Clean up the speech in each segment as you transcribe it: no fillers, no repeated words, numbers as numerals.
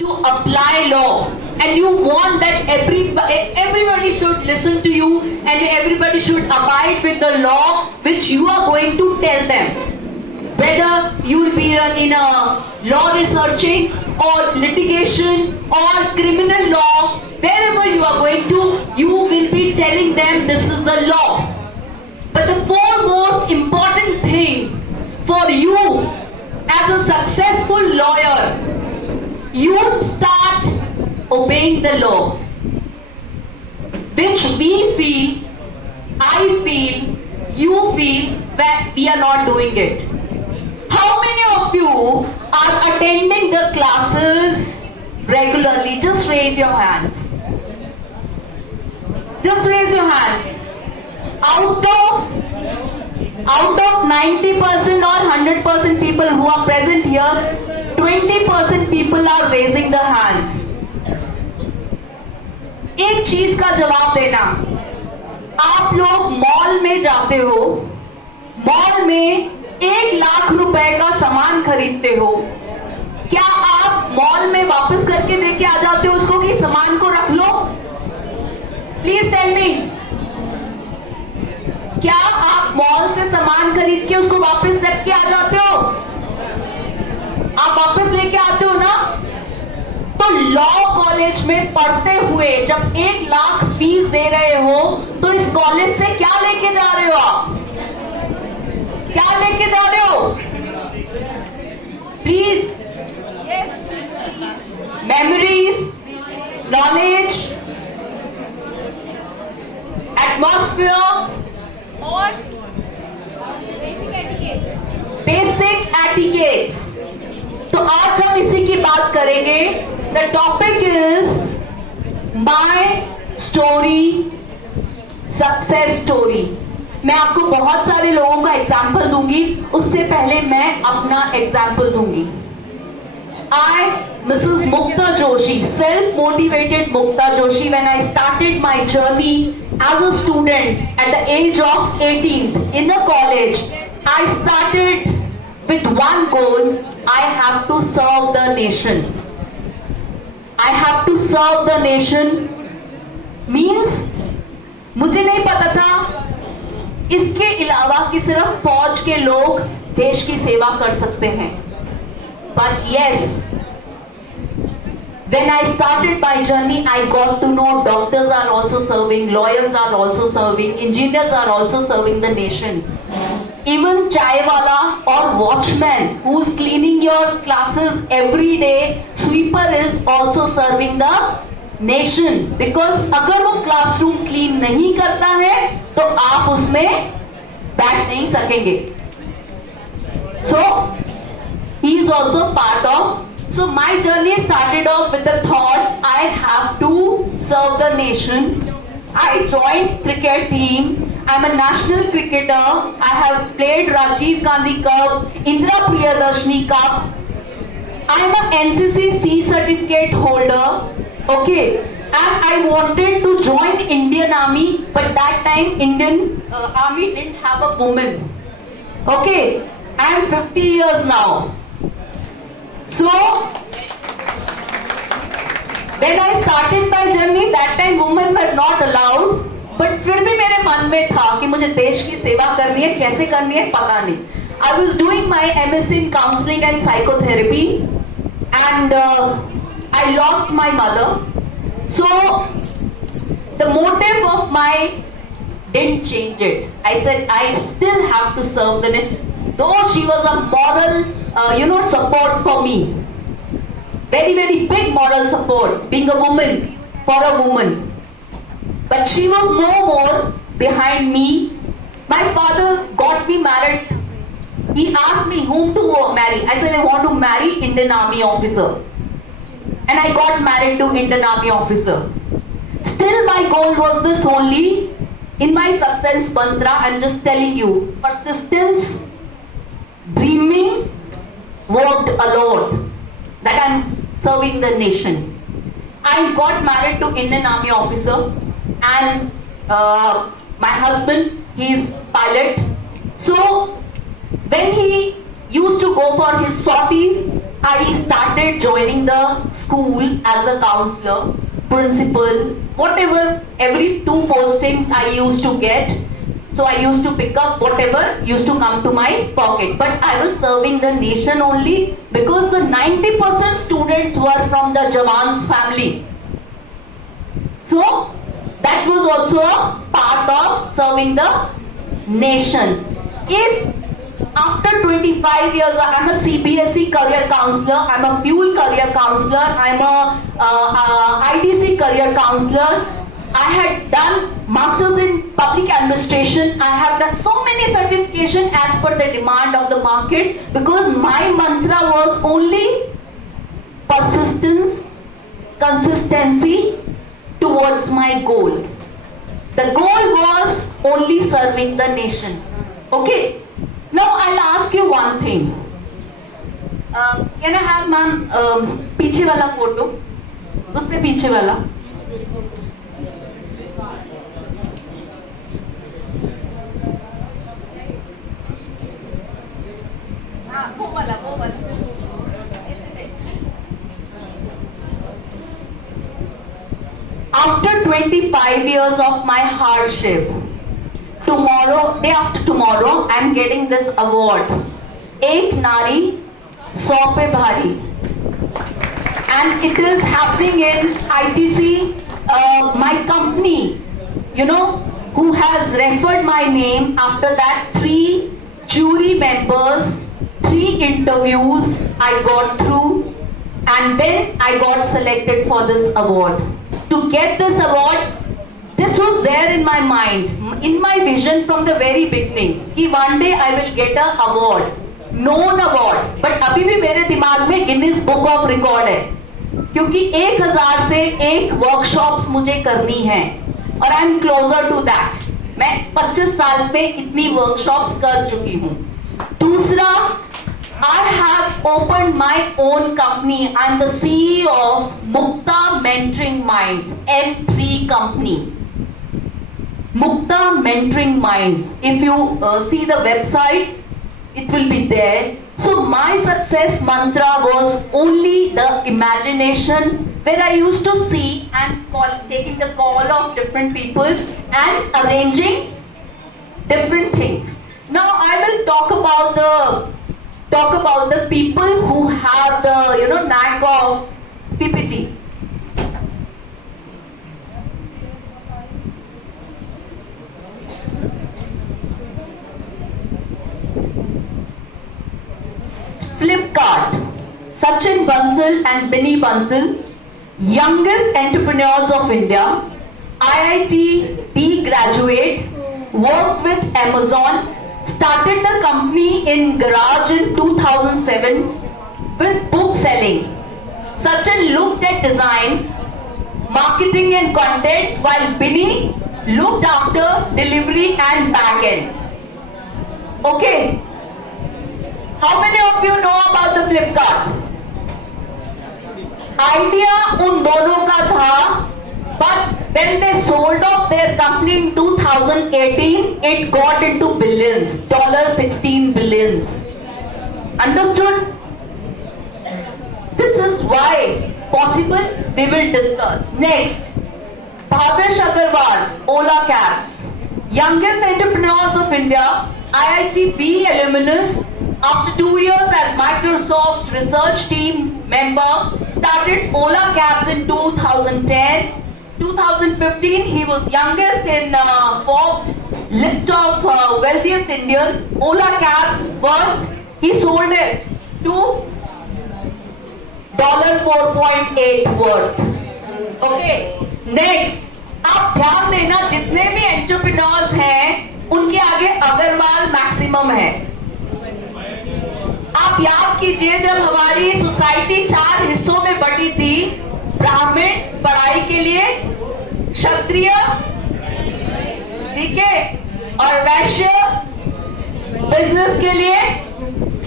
to apply law and you want that everybody should listen to you and everybody should abide with the law which you are going to tell them, whether you will be in a law researching or litigation or criminal law, wherever you are going to, you will be telling them this is the law. But the foremost important thing for you as a successful lawyer, you start obeying the law, which we feel, I feel, you feel that we are not doing it. How many of you are attending the classes regularly? Just raise your hands. Just raise your hands. Out of 90% or 100% people who are present here, 20% people are raising the hands. एक चीज का जवाब देना, आप लोग mall में जाते हो, मॉल में 1 लाख रुपए का सामान खरीदते हो, क्या आप मॉल में वापस करके लेके आ जाते हो उसको कि सामान को रख लो? प्लीज टेल मी, क्या आप मॉल से सामान खरीद के उसको वापस रख के आ जाते हो? आप वापस लेके आते हो ना? तो लॉ कॉलेज में पढ़ते हुए जब 1 लाख फीस दे रहे हो तो इस कॉलेज से क्या लेके जा रहे हो? आप क्या लेके जा रहे हो? प्लीज, मेमोरीज, नॉलेज, एटमॉस्फेयर और बेसिक एटिकेट्स। तो आज हम इसी की बात करेंगे। The topic is my story, success story. मैं आपको बहुत सारे लोगों का एग्जाम्पल दूंगी, उससे पहले मैं अपना एग्जाम्पल दूंगी। I, Mrs. Mukta Joshi, self-motivated Mukta Joshi, when I started my journey as a student at the age of 18 in a college, I started with one goal: I have to serve the nation. I have to serve the nation means मुझे नहीं पता था इसके अलावा कि सिर्फ फौज के लोग देश की सेवा कर सकते हैं। But yes, when I started my journey, I got to know doctors are also serving, lawyers are also serving, engineers are also serving the nation. Even chai wala or watchman who is cleaning your classes every day, sweeper is also serving the nation. Because अगर वो classroom clean नहीं करता है तो आप उसमें बैठ नहीं सकेंगे. So he is also part of. So my journey started off with the thought I have to serve the nation. I joined cricket team. I'm a national cricketer. I have played Rajiv Gandhi Cup, Indira Priyadarshini Cup. I'm a NCC C certificate holder. Okay. And I wanted to join Indian Army, but that time Indian Army didn't have a woman. Okay. I'm 50 years now. So, when I started my journey, that time women were not allowed. But फिर भी मेरे मन में था कि मुझे देश की सेवा करनी है, कैसे करनी है पता नहीं. I was doing my MSc in counseling and psychotherapy, and I lost my mother. So, the motive of my didn't change it. I said I still have to serve the nation. Though she was a moral, support for me. Very, very big moral support, being a woman, for a woman. But she was no more behind me. My father got me married. He asked me whom to marry. I said I want to marry Indian Army officer. And I got married to Indian Army officer. Still my goal was this only. In my success mantra, I'm just telling you, persistence, dreaming, worked a lot, that I'm serving the nation. I got married to Indian Army officer, and my husband, he's pilot. So when he used to go for his sorties, I started joining the school as a counselor, principal, whatever, every two postings I used to get. So I used to pick up whatever used to come to my pocket. But I was serving the nation only because the 90% students were from the Jawans family. So that was also a part of serving the nation. If after 25 years, I'm a CBSE career counselor, I'm a fuel career counselor, I'm a IDC career counselor, I had done masters in public administration, I have done so many certifications as per the demand of the market, because my mantra was only persistence, consistency towards my goal. The goal was only serving the nation. Okay? Now I'll ask you one thing. Can I have ma'am पीछे वाला photo? उससे पीछे वाला. हाँ वो वाला. After 25 years of my hardship, tomorrow, day after tomorrow, I am getting this award. Ek Nari, 100 pe bhari. And it is happening in ITC, my company, you know, who has referred my name. After that, 3 jury members, 3 interviews I got through, and then I got selected for this award. To get this award, this was there in my mind, in my vision from the very beginning, कि one day I will get a award, known award. But अभी भी मेरे दिमाग में Guinness Book of Record है, क्योंकि 1000 से 1 workshops मुझे करनी है, और I am closer to that. मैं 25 साल में इतनी वर्कशॉप्स कर चुकी हूँ. दूसरा, I have opened my own company. I am the CEO of Mukta Mentoring Minds, M3 company. Mukta Mentoring Minds. If you see the website, it will be there. So my success mantra was only the imagination, where I used to see and taking the call of different people and arranging different things. Now I will talk about the people who have the knack of PPT. Flipkart, Sachin Bansal and Binny Bansal, youngest entrepreneurs of India, IIT B graduate, worked with Amazon, started the company in garage in 2007 with book selling. Sachin looked at design, marketing and content, while Binny looked after delivery and back end. Okay. How many of you know about the Flipkart? Idea उन दोनों का था, but when they sold off their company in 2018, it got into billions, $16 billions. Understood? This is why possible we will discuss. Next, Bhavesh Agarwal, Ola Cabs, youngest entrepreneurs of India, IIT B alumnus. After 2 years as Microsoft research team member, started Ola Cabs in 2010. 2015, he was youngest in Forbes list of wealthiest Indian. Ola Cabs worth, he sold it to $4.8 worth. Okay, next, आप ध्यान देना, जितने भी entrepreneurs हैं, उनके आगे Agarwal maximum है. आप याद कीजिए, जब हमारी सोसाइटी 4 हिस्सों में बटी थी, ब्राह्मण पढ़ाई के लिए, क्षत्रिय, ठीक है, और वैश्य बिजनेस के लिए,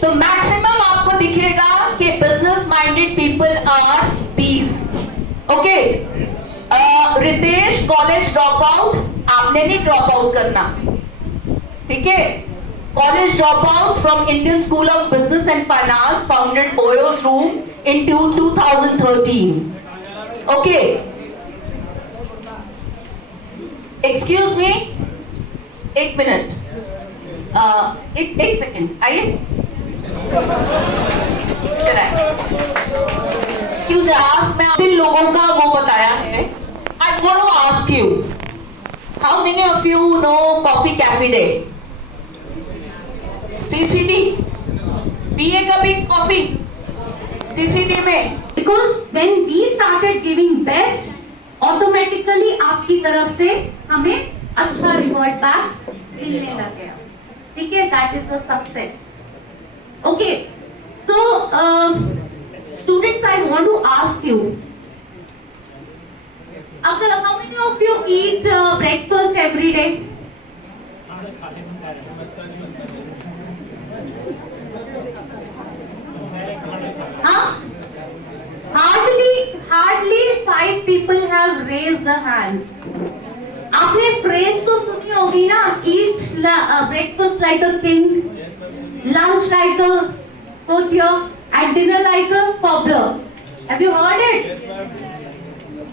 तो मैक्सिमम आपको दिखेगा कि business minded people are these. Okay, Ritesh college drop out, आपने नहीं ड्रॉप आउट करना, ठीक है. college dropout from Indian School of Business and Finance, founded Oyo's Room in 2013. Okay. Excuse me. एक मिनट. एक सेकंड. आइए. क्यों जहाज में आपने लोगों का वो बताया है. I want to ask you, how many of you know Coffee Cafe Day? CCD. पिए कभी कॉफी CCD में? Because when we started giving best, automatically आपकी तरफ से हमें अच्छा रिवॉर्ड बैक मिलने लग गया. ठीक है, that is a success. Okay, so students, I want to ask you, अगर how many of you eat breakfast every day? हाँ? Hardly 5 people have raised their hands. आपने फ्रेज तो सुनी होगी ना, eat breakfast like a king, lunch like a courtier, and dinner like a cobbler. Have you heard it?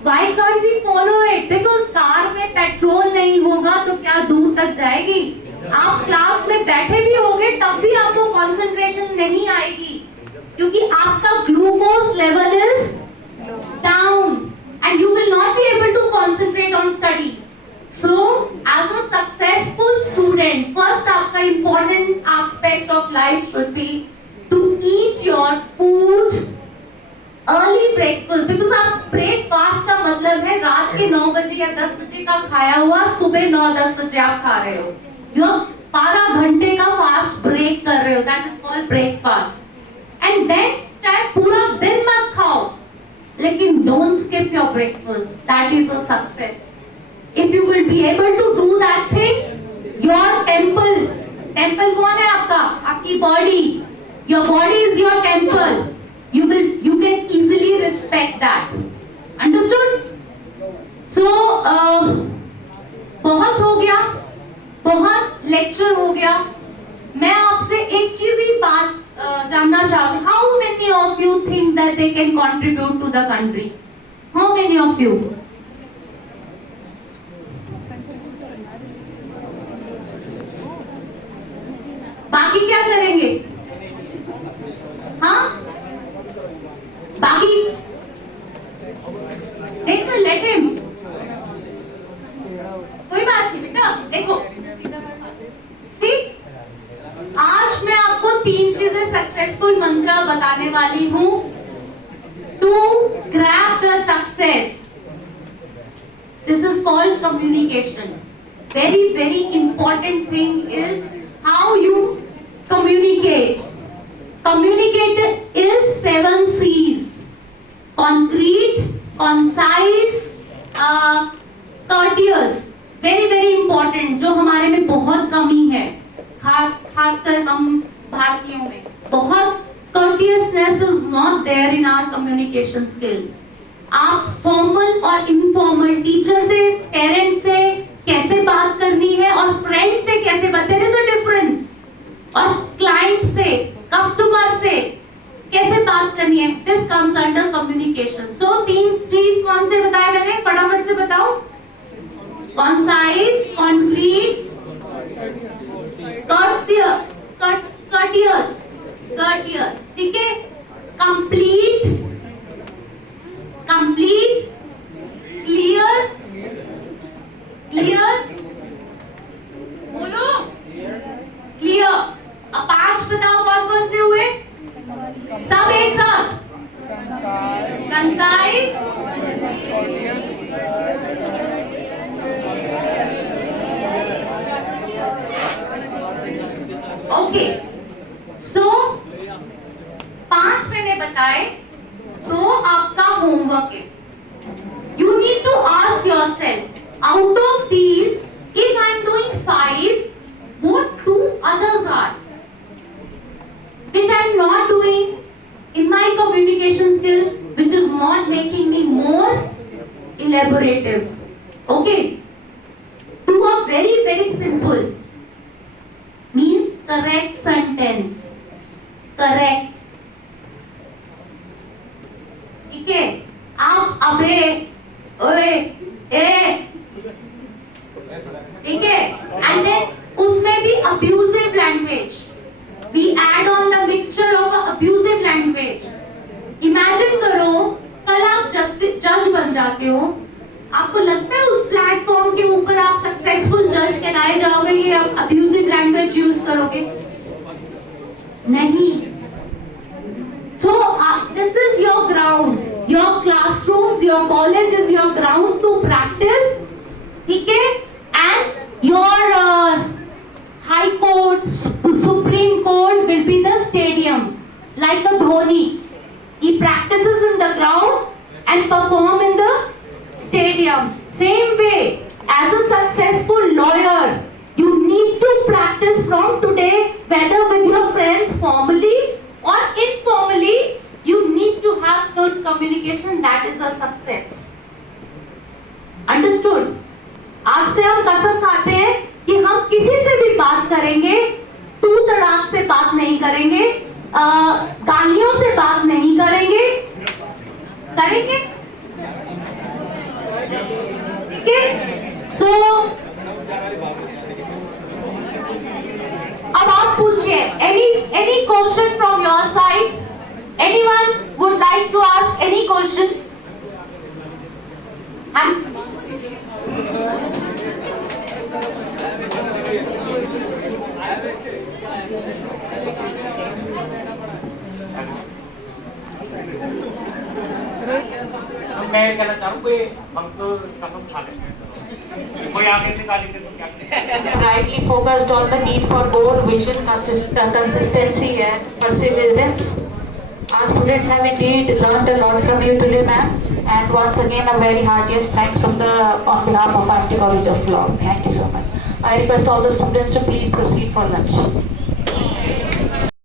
Why can't we follow it? Because car में petrol नहीं होगा तो क्या दूर तक जाएगी. आप क्लास में बैठे भी होगे तब भी आपको कंसंट्रेशन नहीं आएगी, क्योंकि आपका glucose level is down and you will not be able to concentrate on studies. So, as a successful student, first आपका important aspect of life should be to eat your food early breakfast, because आप breakfast का मतलब है रात के 9 बजे या 10 बजे का खाया हुआ सुबह 9-10 बजे आप खा रहे हो. You are 12 घंटे का फास्ट ब्रेक कर रहे हो. That is called breakfast. And then चाहे पूरा दिन मत खाओ, लेकिन don't skip your breakfast. That is a success. If you will be able to do that thing, your temple कौन है आपका? आपकी body. Your body is your temple. You can easily respect that. Understood? So बहुत हो गया, बहुत lecture हो गया. मैं आपसे एक चीज ही बात जानना चाहूंगी. How many of you think that they can contribute to the country? How many of you? बाकी क्या करेंगे? हाँ, बाकी नहीं सर, let him. कोई बात नहीं बेटा. देखो, see, आज मैं आपको 3 चीजें सक्सेसफुल मंत्र बताने वाली हूँ to grab the success. This is called communication. Very important thing is how you communicate. Communicate is 7 C's: concrete, concise, courteous. Very important, जो हमारे में बहुत कमी है, खासकर हम भारतीयों में. बहुत courteousness is not there in our communication skill. आप फॉर्मल और इनफॉर्मल, टीचर से, पेरेंट से कैसे बात करनी है और फ्रेंड से कैसे बात, देयर इज अ डिफरेंस. और क्लाइंट से, कस्टमर से कैसे बात करनी है, दिस कम्स अंडर कम्युनिकेशन. सो 3 चीज कौन से बताए मैंने, फटाफट से बताओ. concise, concrete, courteous, ठीक है. complete, clear, बोलो, clear. अब 5 बताओ कौन कौन से हुए, सब एक साथ. concise, okay. सो 5 मैंने बताए, तो आपका होमवर्क है. You need to ask yourself, out of these, if I am doing 5, what 2 others are which I am not doing in my communication skill, which is not making me more elaborative. Okay, 2 are very simple. Means the correct sentence. Correct. ठीक है? आप अबे, ओए, ए, ठीक है? And then उसमें भी abusive language. We add on the mixture of abusive language. Imagine करो, कल आप जज बन जाते हो, आपको लगता है उस प्लेटफॉर्म के ऊपर आप सक्सेसफुल जज कहलाए जाओगे कि आप अब्यूजिव लैंग्वेज यूज करोगे? नहीं. So this is your ground, your classrooms, your college is your ground to practice, ठीक है? And your high court, supreme court will be the stadium, like a Dhoni. He practices in the ground and perform in the stadium. Same way, as a successful lawyer, you need to practice from today, whether with your friends formally or informally. You need to have good communication. That is a success. Understood? आज से हम कसम खाते हैं कि हम किसी से भी बात करेंगे, तू तड़ाक से बात नहीं करेंगे, गालियों से बात नहीं करेंगे. करेंगे? ठीक है? So, अब आप पूछिए. Any question from your side? Anyone would like to ask any question? मैं कहना चाहूँ कोई हम तो कसम खा लेते हैं, कोई आगे से गाली दे तो क्या करें? Rightly focused on the need for goal, vision, consistency and perseverance. Our students have indeed learned a lot from you today, ma'am. And once again, a very heartiest thanks on behalf of IMT College of Law. Thank you so much. I request all the students to please proceed for lunch.